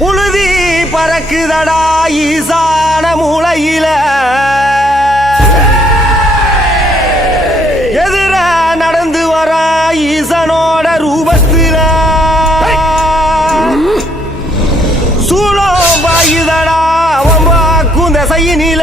புழுதி பறக்குதடா ஈசான மூளையில. எதிர நடந்து வர ஈசனோட ரூபத்தில. சூளம் பாயுதடா அவன் பாக்கும் திசையினில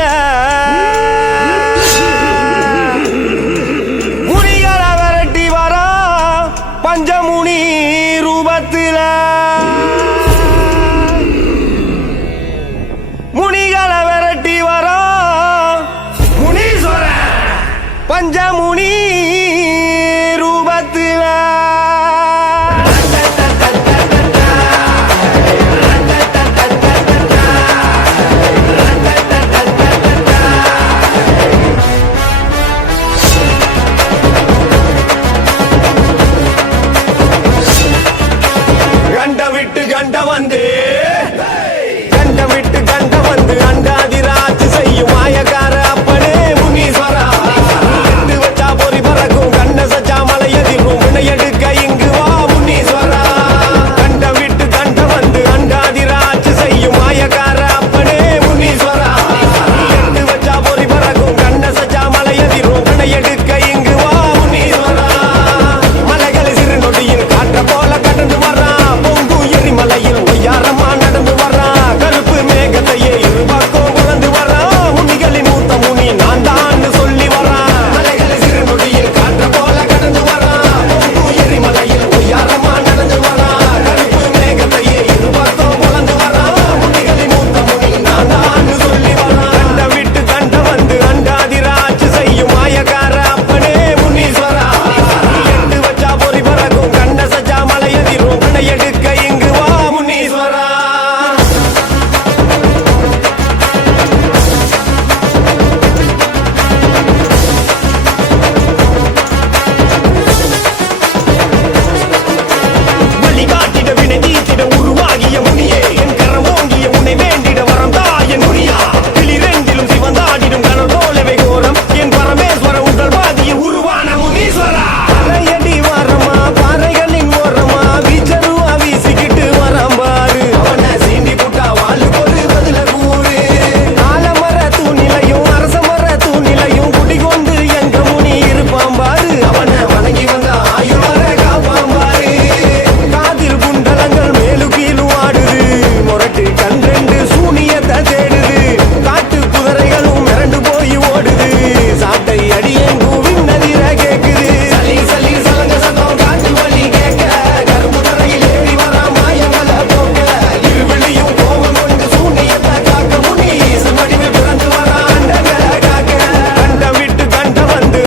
கண்ட விட்டு கண்ட வந்து உனியே என் கரம் ஓங்கிய உன்னை வேண்டிட வரம் தாயன் உரியா கிளிரெண்டிலும் சிவந்தாடிடும் கனல் போலவே கோரம் என் பரமேஸ்வர உங்கள் பாதியில் உருவான முனீஸ்வரா. அலையடி வரமா பாறைகளின் ஓரமா விஜருவா வீசிக்கிட்டு வரம் பாரு. அவனை சீண்டி கூட்டா வாழ் ஒரு பதில கூறு. ஆலமர தூணிலையும் அரசமர தூணிலையும் குடிகொண்டு எங்க முனி இருப்பான் பாரு.